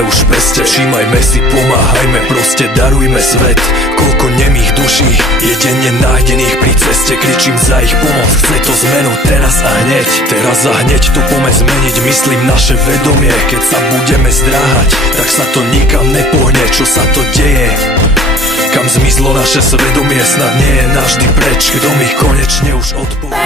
sme už v peste. Všímajme si, pomáhajme, proste darujme svet. Koľko nemých duší je denne nájdených pri ceste. Kričím za ich pomoc, chce to zmenu teraz a hneď. Teraz a hneď to poďme zmeniť, myslím naše vedomie. Keď sa budeme zdráhať, tak sa to nikam nepohne. Čo sa to deje? Kam zmizlo naše svedomie? Snad nie je navždy preč. Kto mi konečne už odpovie?